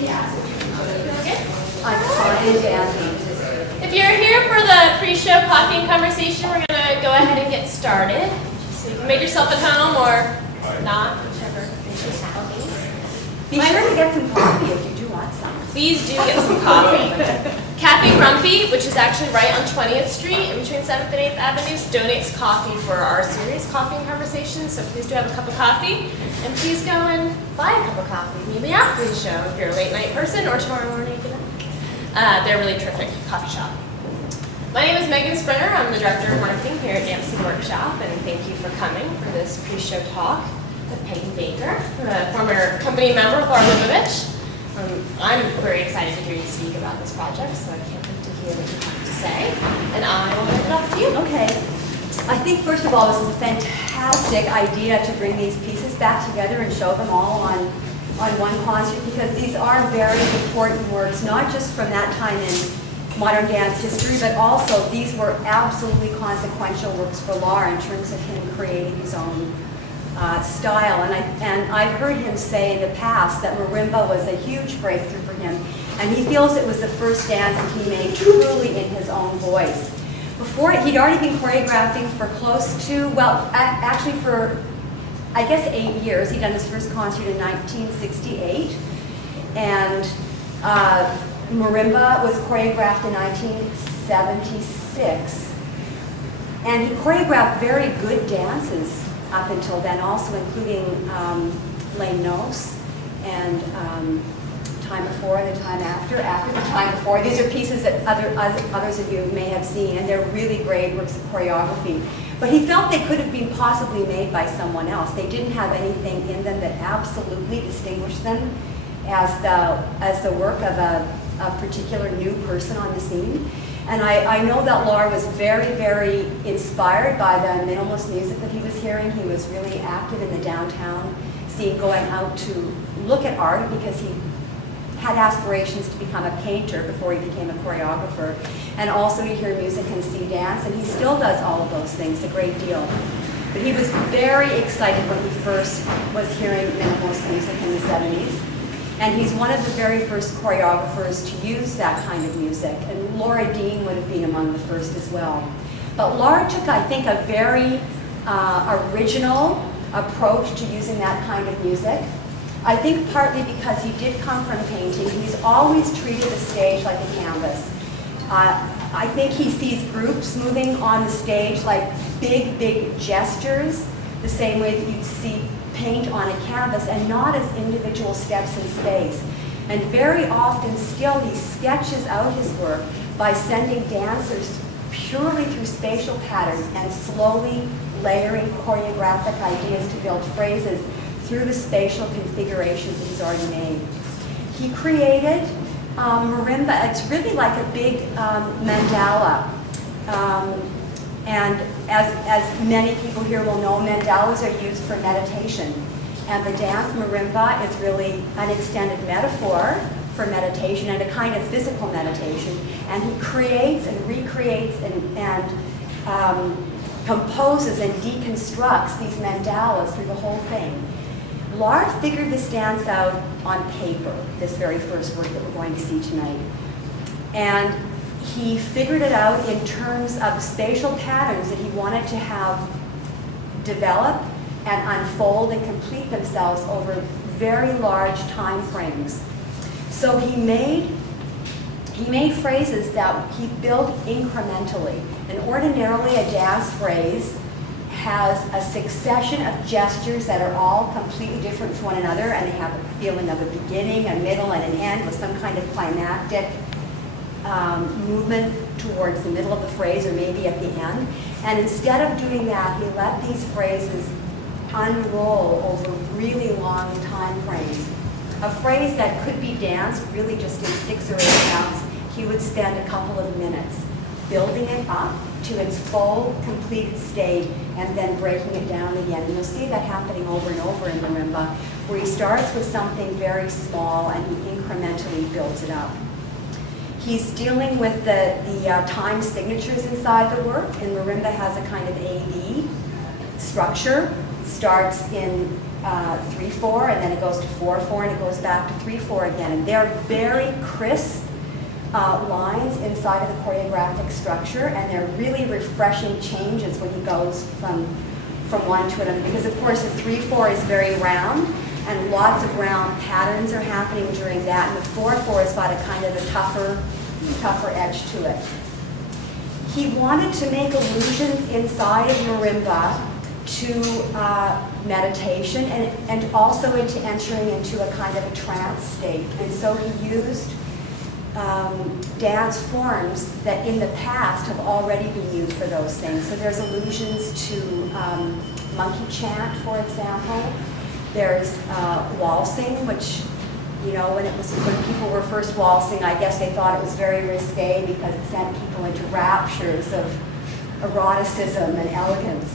If you're here for the pre-show coffee and conversation, we're going to go ahead and get started. So you can make yourself at home or not, whichever makes you happy. Be sure to get some coffee if you do want some. Please do get some coffee. Cafe Grumpy, which is actually right on 20th Street in between 7th and 8th Avenues, donates coffee for our series, Coffee and Conversation. So please do have a cup of coffee. And please go and buy a cup of coffee, maybe after the show if you're a late night person, or tomorrow morning if you like. They're a really terrific coffee shop. My name is Megan Springer. I'm the Director of Marketing here at Dancing Workshop, and thank you for coming for this pre-show talk with Peggy Baker, a former company member of Lar Lubovitch. I'm very excited to hear you speak about this project, so I can't wait to hear what you have to say. And I will hand it off to you. Okay. I think, first of all, this is a fantastic idea to bring these pieces back together and show them all on one concert, because these are very important works, not just from that time in modern dance history, but also these were absolutely consequential works for Lar in terms of him creating his own style. And I've heard him say in the past that marimba was a huge breakthrough for him, and he feels it was the first dance that he made truly in his own voice. Before it, he'd already been choreographing for close to, well, actually for, I guess, 8 years. He'd done his first concert in 1968, and marimba was choreographed in 1976. And he choreographed very good dances up until then, also including Les Noces and Time Before, The Time After, After the Time Before. These are pieces that others of you may have seen, and they're really great works of choreography. But he felt they could have been possibly made by someone else. They didn't have anything in them that absolutely distinguished them as the work of a particular new person on the scene. And I know that Lar was very, very inspired by the minimalist music that he was hearing. He was really active in the downtown scene, going out to look at art because he had aspirations to become a painter before he became a choreographer, and also to hear music and see dance, and he still does all of those things a great deal. But he was very excited when he first was hearing minimalist music in the 70s. And he's one of the very first choreographers to use that kind of music. And Laura Dean would have been among the first as well. But Lar took, I think, a very original approach to using that kind of music. I think partly because he did come from painting. He's always treated the stage like a canvas. I think he sees groups moving on the stage like big, big gestures, the same way that you'd see paint on a canvas, and not as individual steps in space. And very often still he sketches out his work by sending dancers purely through spatial patterns and slowly layering choreographic ideas to build phrases through the spatial configurations that he's already made. He created marimba. It's really like a big mandala. And as many people here will know, mandalas are used for meditation. And the dance marimba is really an extended metaphor for meditation and a kind of physical meditation. And he creates and recreates and composes and deconstructs these mandalas through the whole thing. Lar figured this dance out on paper, this very first work that we're going to see tonight. And he figured it out in terms of spatial patterns that he wanted to have develop and unfold and complete themselves over very large time frames. So he made phrases that he built incrementally. And ordinarily a dance phrase has a succession of gestures that are all completely different from one another, and they have a feeling of a beginning, a middle, and an end with some kind of climactic movement towards the middle of the phrase or maybe at the end. And instead of doing that, he let these phrases unroll over really long time frames. A phrase that could be danced really just in 6 or 8 counts, he would spend a couple of minutes building it up to its full, completed state and then breaking it down again. And you'll see that happening over and over in marimba, where he starts with something very small and he incrementally builds it up. He's dealing with the time signatures inside the work, and marimba has a kind of A-B structure. Starts in 3/4, and then it goes to 4/4, and it goes back to 3/4 again. And they're very crisp lines inside of the choreographic structure, and they're really refreshing changes when he goes from one to another. Because of course the 3/4 is very round, and lots of round patterns are happening during that, and the 4/4 has got a kind of a tougher edge to it. He wanted to make allusions inside of marimba to meditation and also into entering into a kind of a trance state. And so he used dance forms that in the past have already been used for those things. So there's allusions to monkey chant, for example. There's waltzing, which, you know, when people were first waltzing, I guess they thought it was very risque because it sent people into raptures of eroticism and elegance.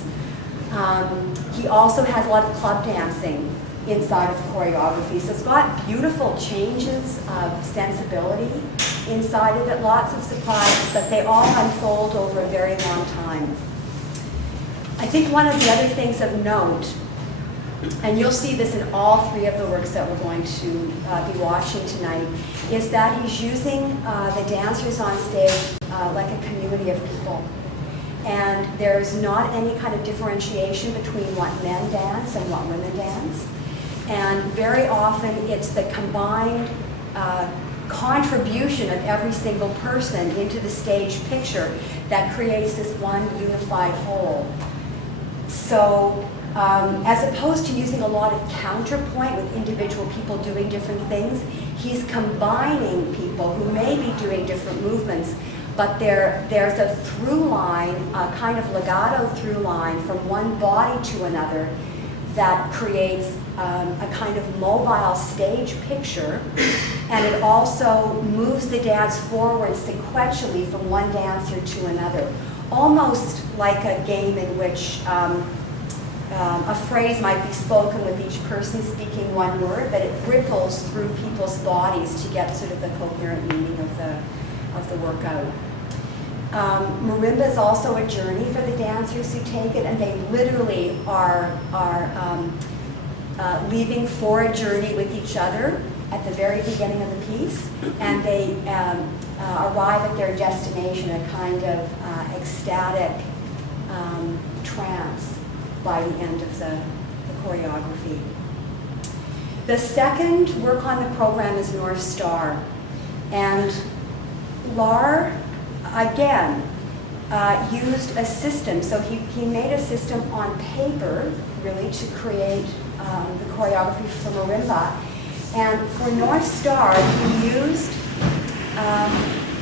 He also has a lot of club dancing inside of the choreography. So it's got beautiful changes of sensibility inside of it, lots of surprises, but they all unfold over a very long time. I think one of the other things of note, and you'll see this in all three of the works that we're going to be watching tonight, is that he's using the dancers on stage like a community of people. And there's not any kind of differentiation between what men dance and what women dance. And very often it's the combined contribution of every single person into the stage picture that creates this one unified whole. So as opposed to using a lot of counterpoint with individual people doing different things, he's combining people who may be doing different movements, but there's a through line, a kind of legato through line from one body to another that creates a kind of mobile stage picture, and it also moves the dance forward sequentially from one dancer to another, almost like a game in which a phrase might be spoken with each person speaking one word, but it ripples through people's bodies to get sort of the coherent meaning of the workout. Marimba is also a journey for the dancers who take it, and they literally are leaving for a journey with each other at the very beginning of the piece, and they arrive at their destination, a kind of ecstatic trance by the end of the choreography. The second work on the program is North Star, and Lar, again, used a system. So he made a system on paper, really, to create the choreography for marimba. And for North Star, he used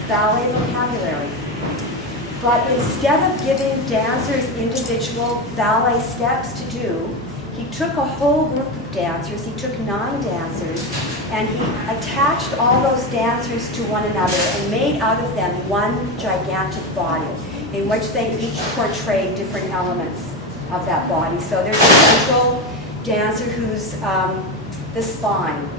ballet vocabulary. But instead of giving dancers individual ballet steps to do, he took a whole group of dancers, he took 9 dancers, and he attached all those dancers to one another and made out of them one gigantic body in which they each portrayed different elements of that body. So there's a central dancer who's the spine.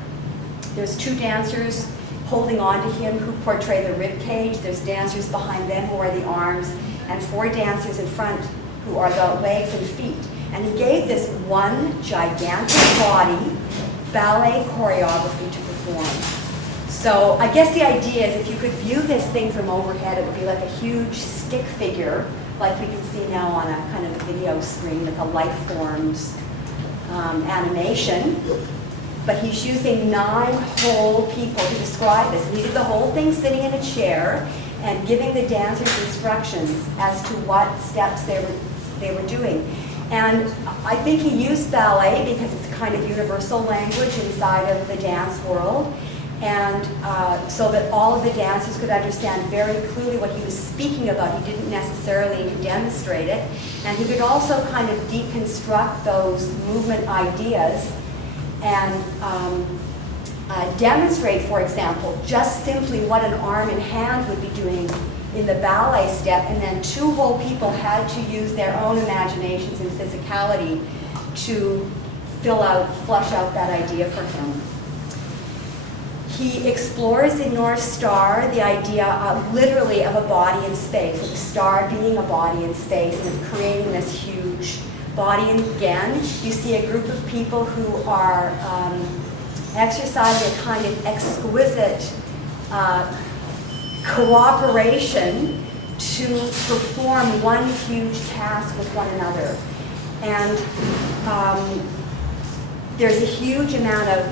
There's 2 dancers holding on to him who portray the rib cage. There's dancers behind them who are the arms, and 4 dancers in front who are the legs and feet. And he gave this one gigantic body ballet choreography to perform. So I guess the idea is if you could view this thing from overhead, it would be like a huge stick figure, like we can see now on a kind of video screen, like a life forms animation. But he's using 9 whole people to describe this. And he did the whole thing sitting in a chair and giving the dancers instructions as to what steps they were doing. And I think he used ballet because it's a kind of universal language inside of the dance world, and so that all of the dancers could understand very clearly what he was speaking about. He didn't necessarily need to demonstrate it. And he could also kind of deconstruct those movement ideas and demonstrate, for example, just simply what an arm and hand would be doing in the ballet step, and then 2 whole people had to use their own imaginations and physicality to flesh out that idea for him. He explores in North Star the idea literally of a body in space, of the star being a body in space, and of creating this huge body. And again, you see a group of people who are exercising a kind of exquisite cooperation to perform one huge task with one another. And there's a huge amount of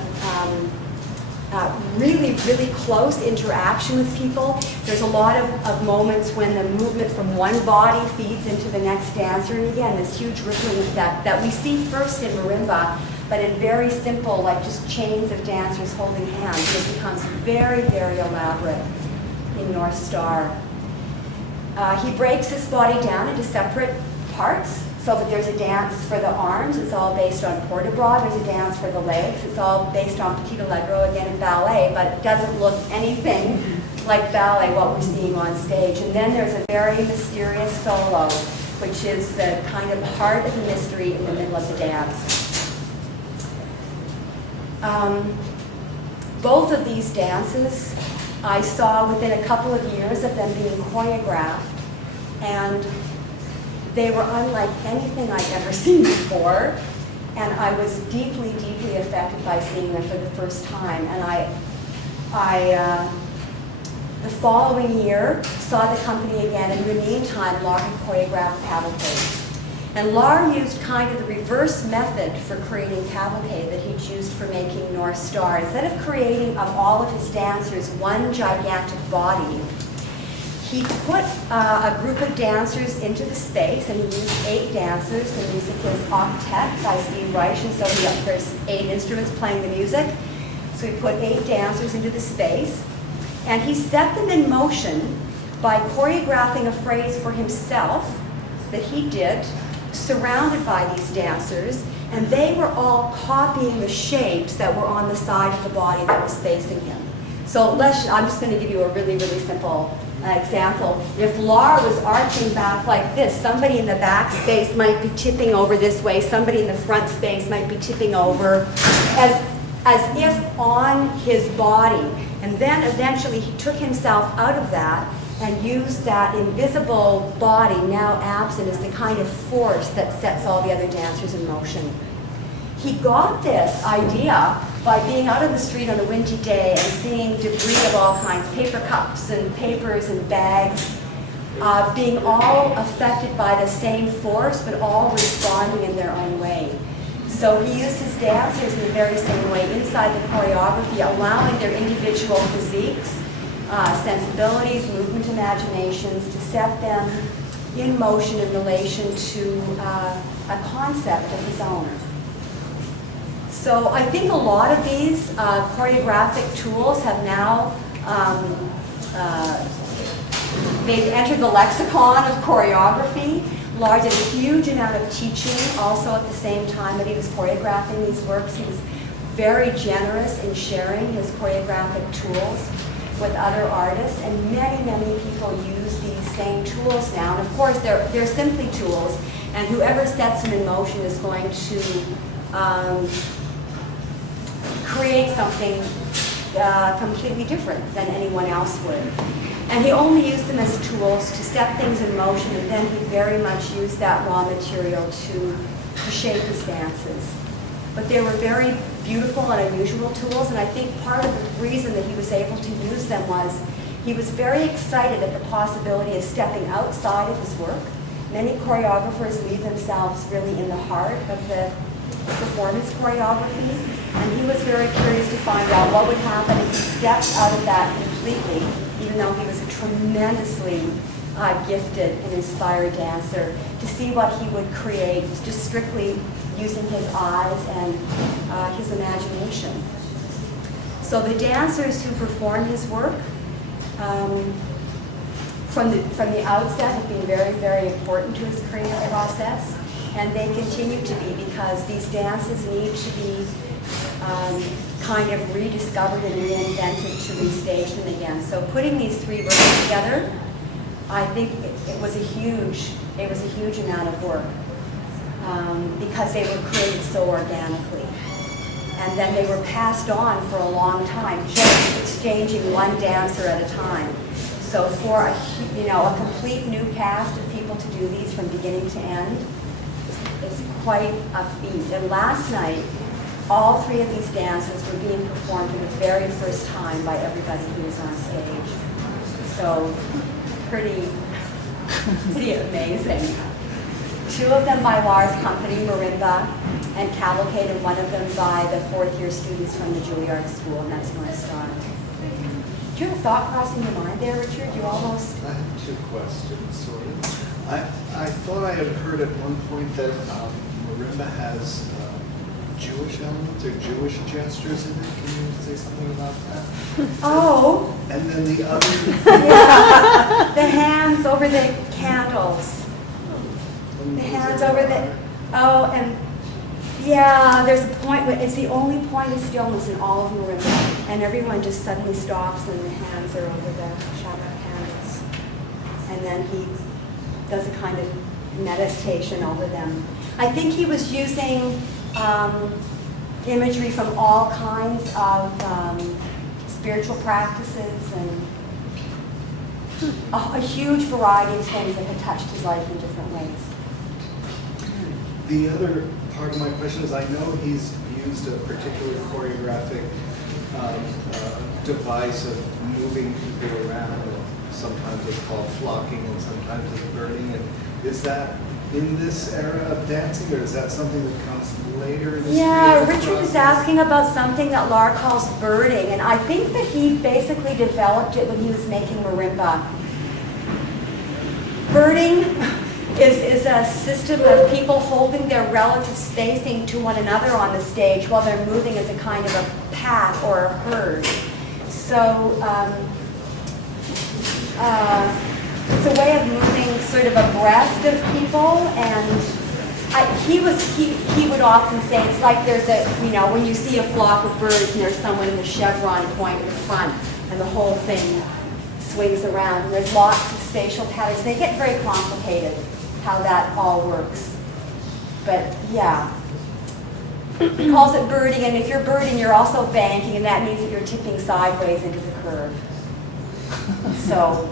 really, really close interaction with people. There's a lot of moments when the movement from one body feeds into the next dancer. And again, this huge rippling effect that we see first in marimba, but in very simple, like just chains of dancers holding hands. It becomes very, very elaborate in North Star. He breaks his body down into separate parts, so that there's a dance for the arms. It's all based on port de bras. There's a dance for the legs. It's all based on petit allegro, again in ballet, but it doesn't look anything like ballet, what we're seeing on stage. And then there's a very mysterious solo, which is the kind of heart of the mystery in the middle of the dance. Both of these dances I saw within a couple of years of them being choreographed, and they were unlike anything I'd ever seen before, and I was deeply, deeply affected by seeing them for the first time. And the following year, saw the company again, and in the meantime, Lar had choreographed Cavalcade. And Lar used kind of the reverse method for creating Cavalcade that he'd used for making North Star. Instead of creating of all of his dancers one gigantic body, he put a group of dancers into the space, and he used 8 dancers. The music is octet by Steve Reich, and so there's 8 instruments playing the music. So he put 8 dancers into the space, and he set them in motion by choreographing a phrase for himself that he did, surrounded by these dancers, and they were all copying the shapes that were on the side of the body that was facing him. So I'm just going to give you a really, really simple example. If Lar was arching back like this, somebody in the back space might be tipping over this way, somebody in the front space might be tipping over, as if on his body. And then eventually he took himself out of that and used that invisible body, now absent, as the kind of force that sets all the other dancers in motion. He got this idea by being out on the street on a windy day and seeing debris of all kinds, paper cups and papers and bags, being all affected by the same force, but all responding in their own way. So he used his dancers in the very same way inside the choreography, allowing their individual physiques, sensibilities, movement imaginations to set them in motion in relation to a concept of his own. So I think a lot of these choreographic tools have now, they've entered the lexicon of choreography. Lar did a huge amount of teaching also at the same time that he was choreographing these works. He was very generous in sharing his choreographic tools with other artists, and many, many people use these same tools now. And of course, they're simply tools, and whoever sets them in motion is going to create something completely different than anyone else would. And he only used them as tools to set things in motion, and then he very much used that raw material to shape his dances. But they were very beautiful and unusual tools, and I think part of the reason that he was able to use them was he was very excited at the possibility of stepping outside of his work. Many choreographers leave themselves really in the heart of the performance choreography, and he was very curious to find out what would happen if he stepped out of that completely, even though he was a tremendously gifted and inspired dancer, to see what he would create just strictly using his eyes and his imagination. So the dancers who perform his work from the outset have been very, very important to his creative process, and they continue to be, because these dances need to be kind of rediscovered and reinvented to restage them again. So putting these 3 works together, I think it was a huge amount of work, because they were created so organically. And then they were passed on for a long time, just exchanging one dancer at a time. So for a complete new cast of people to do these from beginning to end, It's quite a feat. And last night, all three of these dances were being performed for the very first time by everybody who was on stage. So pretty amazing. Two of them by Lar's company, Marimba, and Cavalcade, and one of them by the fourth-year students from the Juilliard School, and that's North Star. Do you have a thought crossing your mind there, Richard? You almost... I have two questions, sort of. I thought I had heard at one point that marimba has Jewish elements or Jewish gestures in it. Can you say something about that? Oh! And then the other... Yeah, the hands over the candles. The hands over the... Oh, and... Yeah, there's a point where it's the only point of stillness in all of marimba, and everyone just suddenly stops and the hands are over the Shabbat candles. And then he does a kind of meditation over them. I think he was using imagery from all kinds of spiritual practices and a huge variety of things that had touched his life in different ways. The other part of my question is, I know he's used a particular choreographic device of moving people around. Sometimes it's called flocking and sometimes it's burning. And is that in this era of dancing, or is that something that comes later in this Yeah, creative Richard is process? asking about something that Lar calls birding, and I think that he basically developed it when he was making marimba. Birding is a system of people holding their relative spacing to one another on the stage while they're moving as a kind of a pack or a herd. So it's a way of moving sort of abreast of people, and he would often say it's like there's a, when you see a flock of birds and there's someone in the chevron point in the front and the whole thing swings around. And there's lots of spatial patterns. They get very complicated how that all works. But yeah, he calls it birding, and if you're birding, you're also banking, and that means that you're tipping sideways into the curve. So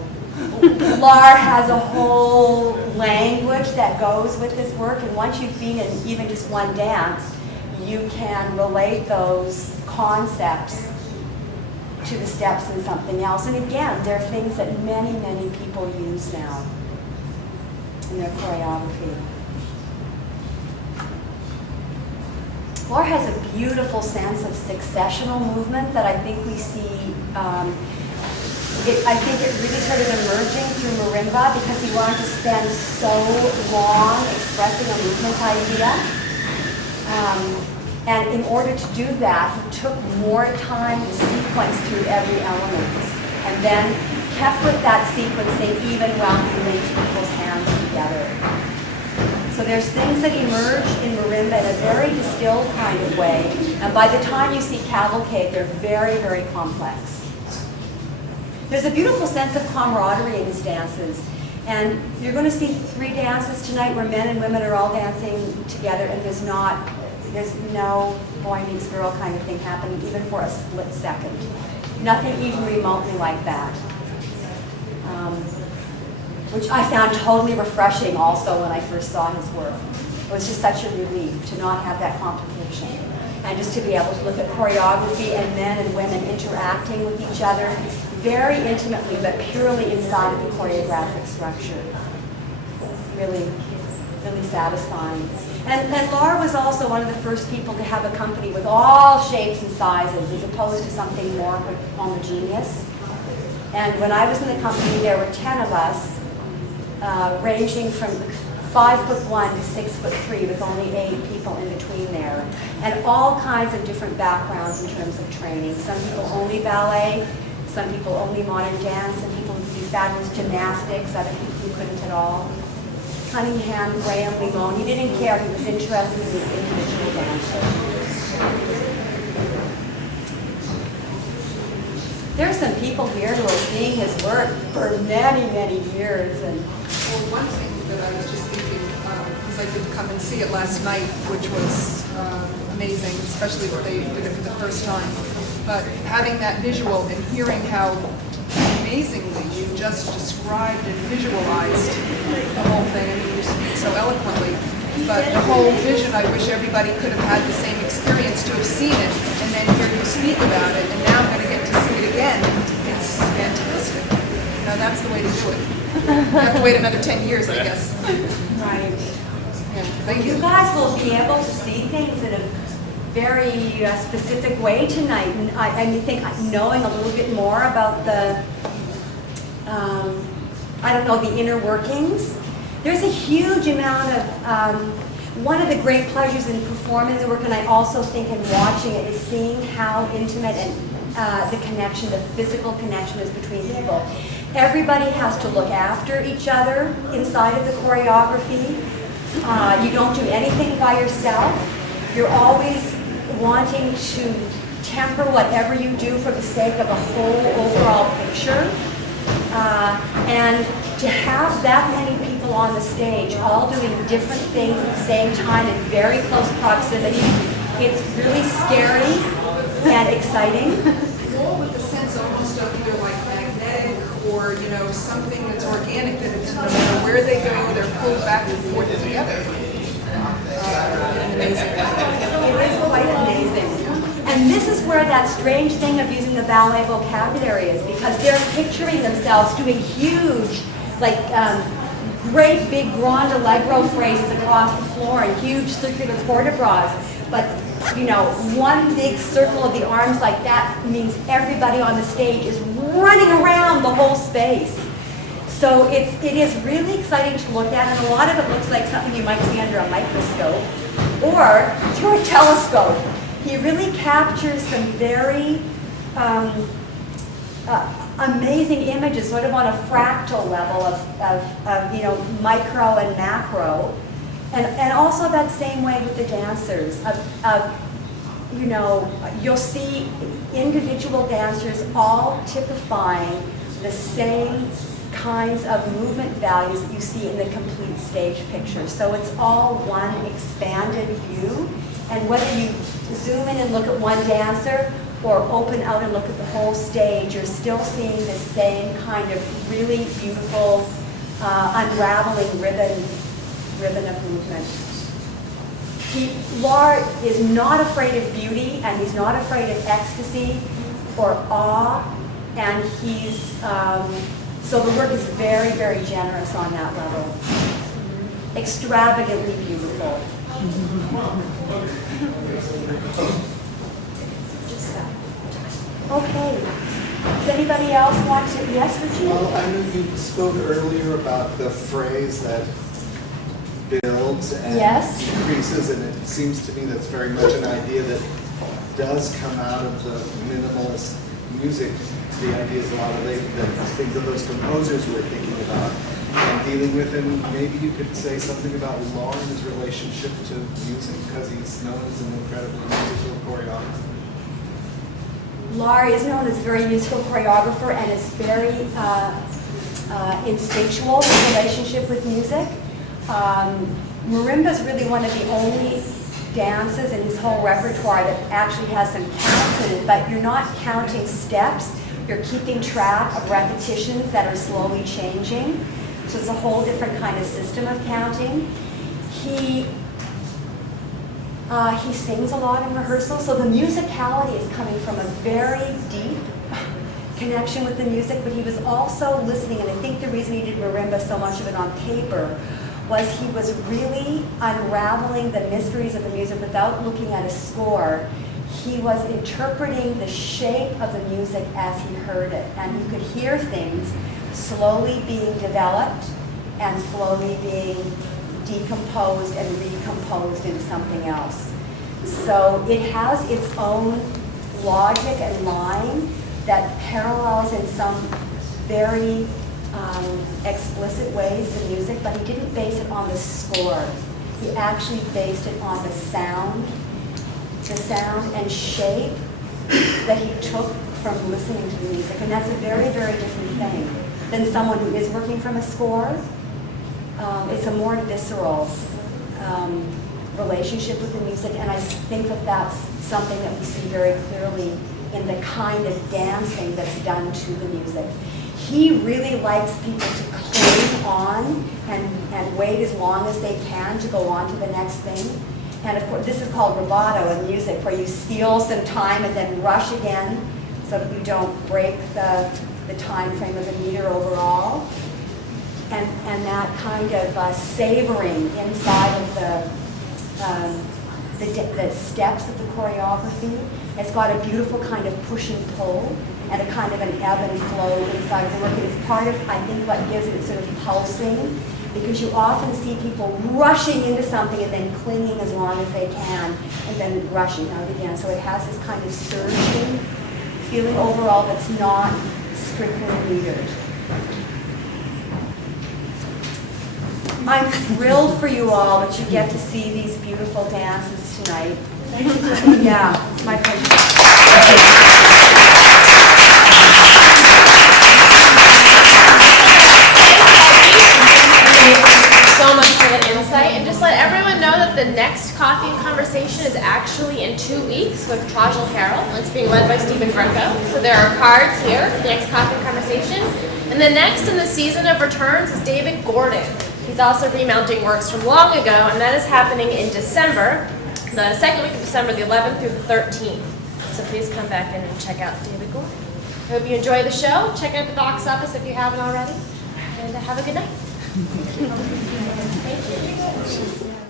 Lar has a whole language that goes with this work, and once you've been in even just one dance, you can relate those concepts to the steps in something else. And again, there are things that many, many people use now in their choreography. Lar has a beautiful sense of successional movement that I think we see. I think it really started emerging through marimba because he wanted to spend so long expressing a movement idea. And in order to do that, he took more time to sequence through every element, and then kept with that sequencing even while he linked people's hands together. So there's things that emerge in marimba in a very distilled kind of way, and by the time you see Cavalcade, they're very, very complex. There's a beautiful sense of camaraderie in his dances, and you're going to see 3 dances tonight where men and women are all dancing together, and there's no boy meets girl kind of thing happening even for a split second. Nothing even remotely like that. Which I found totally refreshing also when I first saw his work. It was just such a relief to not have that complication, and just to be able to look at choreography and men and women interacting with each other very intimately, but purely inside of the choreographic structure. Really, really satisfying. And Lar was also one of the first people to have a company with all shapes and sizes, as opposed to something more homogeneous. And when I was in the company, there were 10 of us, ranging from 5'1" to 6'3", with only 8 people in between there, and all kinds of different backgrounds in terms of training. Some people only ballet, some people only modern dance, some people who do fabulous gymnastics, other people who couldn't at all. Cunningham, Graham, Limon, he didn't care. He was interested in the individual dancer. There are some people here who are seeing his work for many, many years. And well, one thing that I was just thinking, because I did come and see it last night, which was amazing, especially when they did it for the first time. But having that visual and hearing how amazingly you just described and visualized the whole thing, and you speak so eloquently, But the whole vision, I wish everybody could have had the same experience to have seen it and then hear you speak about it. And now I'm going to get to see it again. It's fantastic. You know, that's the way to do it. You have to wait another 10 years, I guess. Right. Yeah, thank You you. guys will be able to see things in a very specific way tonight. And I think knowing a little bit more about the, I don't know, the inner workings. There's a huge amount of, one of the great pleasures in performing the work, and I also think in watching it, is seeing how intimate and the connection, the physical connection is between people. Everybody has to look after each other inside of the choreography. You don't do anything by yourself. You're always wanting to temper whatever you do for the sake of a whole overall picture. And to have that many people on the stage all doing different things at the same time in very close proximity, it's really scary and exciting. All with the sense almost of either like magnetic or, you know, something that's organic, that it's no matter where they go, they're pulled back and forth together. Amazing. It is quite amazing. And this is where that strange thing of using the ballet vocabulary is, because they're picturing themselves doing huge, like great big grand allegro phrases across the floor and huge circular port de bras. But, you know, one big circle of the arms like that means everybody on the stage is running around the whole space. So it is really exciting to look at, and a lot of it looks like something you might see under a microscope or through a telescope. He really captures some very amazing images, sort of on a fractal level of you know, micro and macro. And also that same way with the dancers, you know, you'll see individual dancers all typifying the same kinds of movement values that you see in the complete stage picture. So it's all one expanded view, and whether you zoom in and look at one dancer or open out and look at the whole stage, you're still seeing the same kind of really beautiful unraveling ribbon of movement. Lar is not afraid of beauty, and he's not afraid of ecstasy or awe, and he's, so the work is very, very generous on that level. Extravagantly beautiful. Okay. Does anybody else want to? Yes, Virginia? Well, I know you spoke earlier about the phrase that builds and Yes. increases, and it seems to me that's very much an idea that does come out of the minimalist music. The ideas, a lot of the things that those composers were thinking about and dealing with, and maybe you could say something about Lar and his relationship to music, because he's known as an incredibly musical choreographer. Lar is known as a very musical choreographer, and is very instinctual in his relationship with music. Marimba is really one of the only dances in his whole repertoire that actually has some counts in it, but you're not counting steps. You're keeping track of repetitions that are slowly changing. So it's a whole different kind of system of counting. He sings a lot in rehearsal, so the musicality is coming from a very deep connection with the music, but he was also listening, and I think the reason he did marimba, so much of it on paper, was he was really unraveling the mysteries of the music without looking at a score. He was interpreting the shape of the music as he heard it, and you could hear things slowly being developed and slowly being decomposed and recomposed into something else. So it has its own logic and line that parallels in some very explicit ways the music, but he didn't base it on the score. He actually based it on the sound and shape that he took from listening to the music. And that's a very, very different thing than someone who is working from a score. It's a more visceral relationship with the music, and I think that that's something that we see very clearly in the kind of dancing that's done to the music. He really likes people to cling on and wait as long as they can to go on to the next thing. And of course, this is called rubato in music, where you steal some time and then rush again, so that you don't break the time frame of the meter overall. And that kind of savoring inside of the steps of the choreography. It's got a beautiful kind of push and pull, and a kind of an ebb and flow inside of the work. And it's part of, I think, what gives it sort of pulsing, because you often see people rushing into something and then clinging as long as they can, and then rushing out again. So it has this kind of surging feeling overall that's not strictly metered. I'm thrilled for you all that you get to see these beautiful dances tonight. Yeah, it's my pleasure. So much for the insight, and just let everyone know that the next Coffee and Conversation is actually in 2 weeks with Trajal Harrell. It's being led by Stephen Grunko. So there are cards here for the next Coffee and Conversation. And the next in the season of returns is David Gordon. He's also remounting works from long ago, and that is happening in December, the second week of December, the 11th through the 13th. So please come back in and check out David Gordon. I hope you enjoy the show. Check out the box office if you haven't already, and have a good night. Thank you.